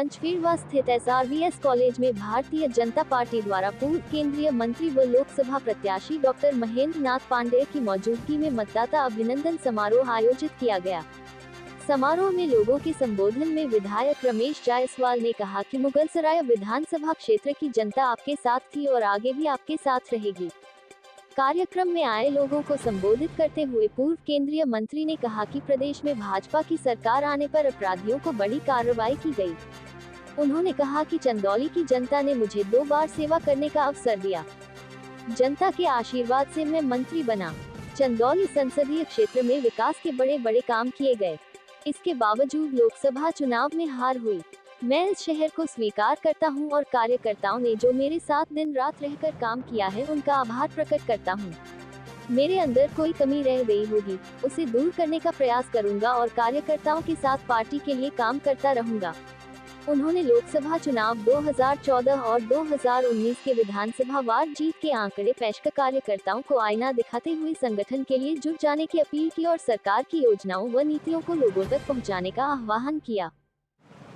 पंचफीरवा स्थित SRVS college में Bharatiya Janata party द्वारा पूर्व केंद्रीय मंत्री व लोकसभा प्रत्याशी डॉक्टर महेंद्र नाथ पांडेय की मौजूदगी में मतदाता अभिनंदन समारोह आयोजित किया गया। समारोह में लोगों के संबोधन में विधायक रमेश जायसवाल ने कहा कि मुगलसराय विधानसभा क्षेत्र की जनता आपके साथ थी और आगे भी आपके साथ रहेगी। कार्यक्रम में आए लोगों को संबोधित करते हुए पूर्व केंद्रीय मंत्री ने कहा कि प्रदेश में भाजपा की सरकार आने पर अपराधियों को बड़ी कार्रवाई की गई। उन्होंने कहा कि चंदौली की जनता ने मुझे 2 बार सेवा करने का अवसर दिया। जनता के आशीर्वाद से मैं मंत्री बना। चंदौली संसदीय क्षेत्र में विकास के बड़े बड़े काम किए गए। इसके बावजूद लोकसभा चुनाव में हार हुई। मैं इस शहर को स्वीकार करता हूं और कार्यकर्ताओं ने जो मेरे साथ दिन रात रहकर काम किया है उनका आभार प्रकट करता हूं। मेरे अंदर कोई कमी रह गई होगी, उसे दूर करने का प्रयास करूंगा और कार्यकर्ताओं के साथ पार्टी के लिए काम करता रहूंगा। उन्होंने लोकसभा चुनाव 2014 और 2019 के विधानसभा वार जीत के आंकड़े पेश कर कार्यकर्ताओं को आईना दिखाते हुए संगठन के लिए जुट जाने की अपील की और सरकार की योजनाओं व नीतियों को लोगों तक पहुंचाने का आह्वान किया।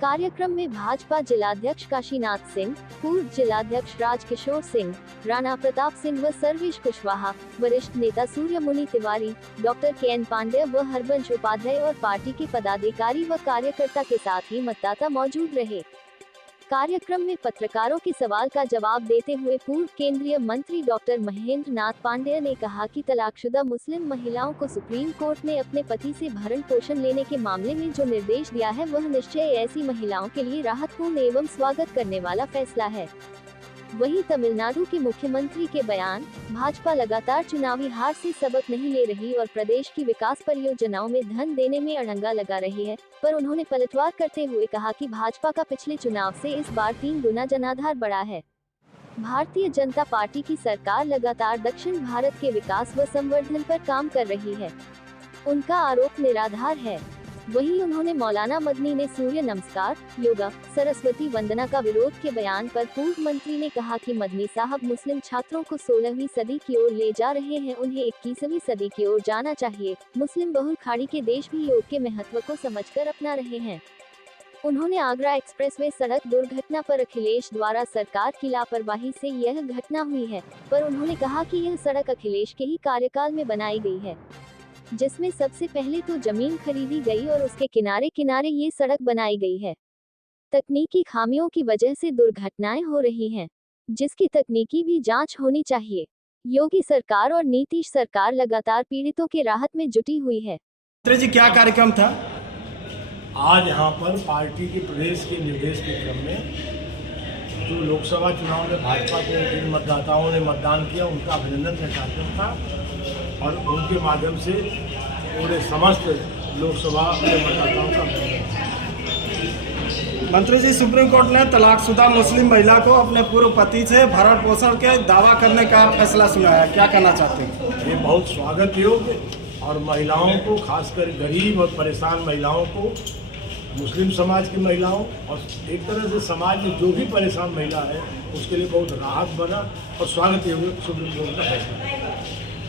कार्यक्रम में भाजपा जिलाध्यक्ष काशीनाथ सिंह, पूर्व जिलाध्यक्ष राजकिशोर सिंह, राणा प्रताप सिंह व सर्वेश कुशवाहा, वरिष्ठ नेता सूर्यमुनि तिवारी, डॉक्टर KN पांडेय व हरबंश उपाध्याय और पार्टी के पदाधिकारी व कार्यकर्ता के साथ ही मतदाता मौजूद रहे। कार्यक्रम में पत्रकारों के सवाल का जवाब देते हुए पूर्व केंद्रीय मंत्री डॉक्टर महेंद्र नाथ पांडेय ने कहा कि तलाकशुदा मुस्लिम महिलाओं को सुप्रीम कोर्ट ने अपने पति से भरण पोषण लेने के मामले में जो निर्देश दिया है वह निश्चय ऐसी महिलाओं के लिए राहतपूर्ण एवं स्वागत करने वाला फैसला है। वहीं तमिलनाडु के मुख्यमंत्री के बयान, भाजपा लगातार चुनावी हार से सबक नहीं ले रही और प्रदेश की विकास परियोजनाओं में धन देने में अड़ंगा लगा रही है, पर उन्होंने पलटवार करते हुए कहा कि भाजपा का पिछले चुनाव से इस बार 3 गुना जनाधार बढ़ा है। भारतीय जनता पार्टी की सरकार लगातार दक्षिण भारत के विकास व संवर्धन पर काम कर रही है। उनका आरोप निराधार है। वहीं उन्होंने मौलाना मदनी ने सूर्य नमस्कार, योगा, सरस्वती वंदना का विरोध के बयान पर पूर्व मंत्री ने कहा कि मदनी साहब मुस्लिम छात्रों को 16वीं सदी की ओर ले जा रहे हैं, उन्हें 21वीं सदी की ओर जाना चाहिए। मुस्लिम बहुल खाड़ी के देश भी योग के महत्व को समझकर अपना रहे हैं। उन्होंने आगरा एक्सप्रेसवे सड़क दुर्घटना पर अखिलेश द्वारा सरकार की लापरवाही से यह घटना हुई है, पर उन्होंने कहा कि यह सड़क अखिलेश के ही कार्यकाल में बनाई गई है, जिसमें सबसे पहले तो जमीन खरीदी गई और उसके किनारे किनारे ये सड़क बनाई गई है। तकनीकी खामियों की वजह से दुर्घटनाएं हो रही हैं, जिसकी तकनीकी भी जांच होनी चाहिए। योगी सरकार और नीतीश सरकार लगातार पीड़ितों के राहत में जुटी हुई है। जी, क्या कार्यक्रम था आज यहाँ पर? पार्टी के प्रदेश के निर्देश के क्रम में जो लोकसभा चुनाव में भाजपा के जिन मतदाताओं ने मतदान किया उनका अभिनंदन का कार्यक्रम था और उनके माध्यम से पूरे समस्त लोकसभा के मतदाताओं का अभिनंदन। मंत्री जी, सुप्रीम कोर्ट ने तलाकशुदा मुस्लिम महिला को अपने पूर्व पति से भरण पोषण के दावा करने का फैसला सुनाया, क्या कहना चाहते हैं? ये बहुत स्वागत योग्य और महिलाओं को, खासकर गरीब और परेशान महिलाओं को, मुस्लिम समाज की महिलाओं और एक तरह से समाज में जो भी परेशान महिला है उसके लिए बहुत राहत बना और स्वागत योग्य सुप्रीम कोर्ट का फैसला।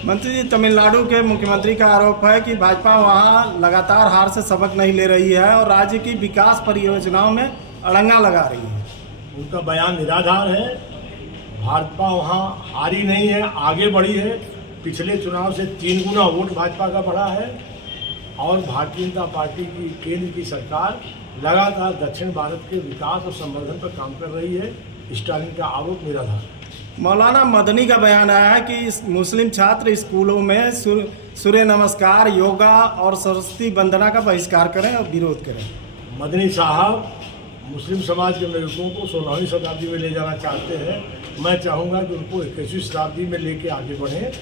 मंत्री जी, तमिलनाडु के मुख्यमंत्री का आरोप है कि भाजपा वहां लगातार हार से सबक नहीं ले रही है और राज्य की विकास परियोजनाओं में अड़ंगा लगा रही है। उनका बयान निराधार है। भाजपा वहां हारी नहीं है, आगे बढ़ी है। पिछले चुनाव से 3 गुना वोट भाजपा का बढ़ा है और भारतीय जनता पार्टी की केंद्र की सरकार लगातार दक्षिण भारत के विकास और संवर्धन पर काम कर रही है। स्टालिन का आरोप निराधार। मौलाना मदनी का बयान आया है कि मुस्लिम छात्र स्कूलों में सूर्य नमस्कार, योगा और सरस्वती वंदना का बहिष्कार करें और विरोध करें। मदनी साहब मुस्लिम समाज के लोगों को 16वीं शताब्दी में ले जाना चाहते हैं। मैं चाहूँगा कि उनको 21वीं शताब्दी में लेके आगे बढ़ें।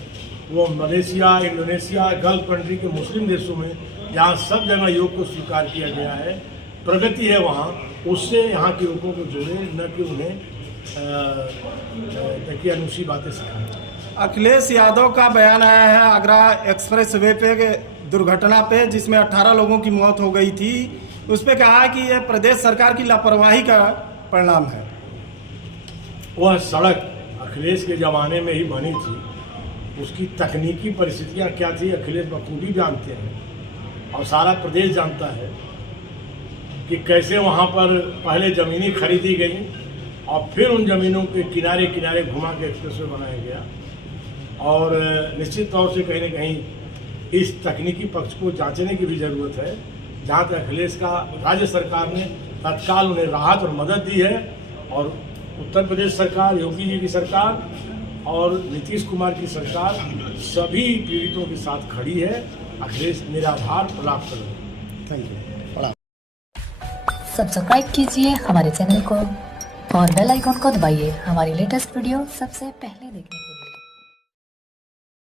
वो मलेशिया, इंडोनेशिया, गल्फ कंट्री के मुस्लिम देशों में जहाँ सब जगह योग को स्वीकार किया गया है, प्रगति है वहाँ, उससे यहाँ के युवकों को जोड़े, न कि उन्हें अनुसी बातें सिखाएं। अखिलेश यादव का बयान आया है आगरा एक्सप्रेसवे पे दुर्घटना पे, जिसमें 18 लोगों की मौत हो गई थी। उस पर कहा कि यह प्रदेश सरकार की लापरवाही का परिणाम है। वह सड़क अखिलेश के ज़माने में ही बनी थी। उसकी तकनीकी परिस्थितियाँ क्या थी अखिलेश बखूबी जानते हैं और सारा प्रदेश जानता है। कि कैसे वहाँ पर पहले ज़मीनें खरीदी गई और फिर उन ज़मीनों के किनारे किनारे घुमा के एक्सप्रेसवे बनाया गया। और निश्चित तौर से कहीं न कहीं इस तकनीकी पक्ष को जांचने की भी ज़रूरत है। जहाँ तक अखिलेश का, राज्य सरकार ने तत्काल उन्हें राहत और मदद दी है और उत्तर प्रदेश सरकार, योगी जी की सरकार और नीतीश कुमार की सरकार सभी पीड़ितों के साथ खड़ी है। अखिलेश निराधार प्राप्त करेंगे। Thank you. सब्सक्राइब कीजिए हमारे चैनल को और बेल आइकॉन को दबाइए हमारी लेटेस्ट वीडियो सबसे पहले देखने के लिए।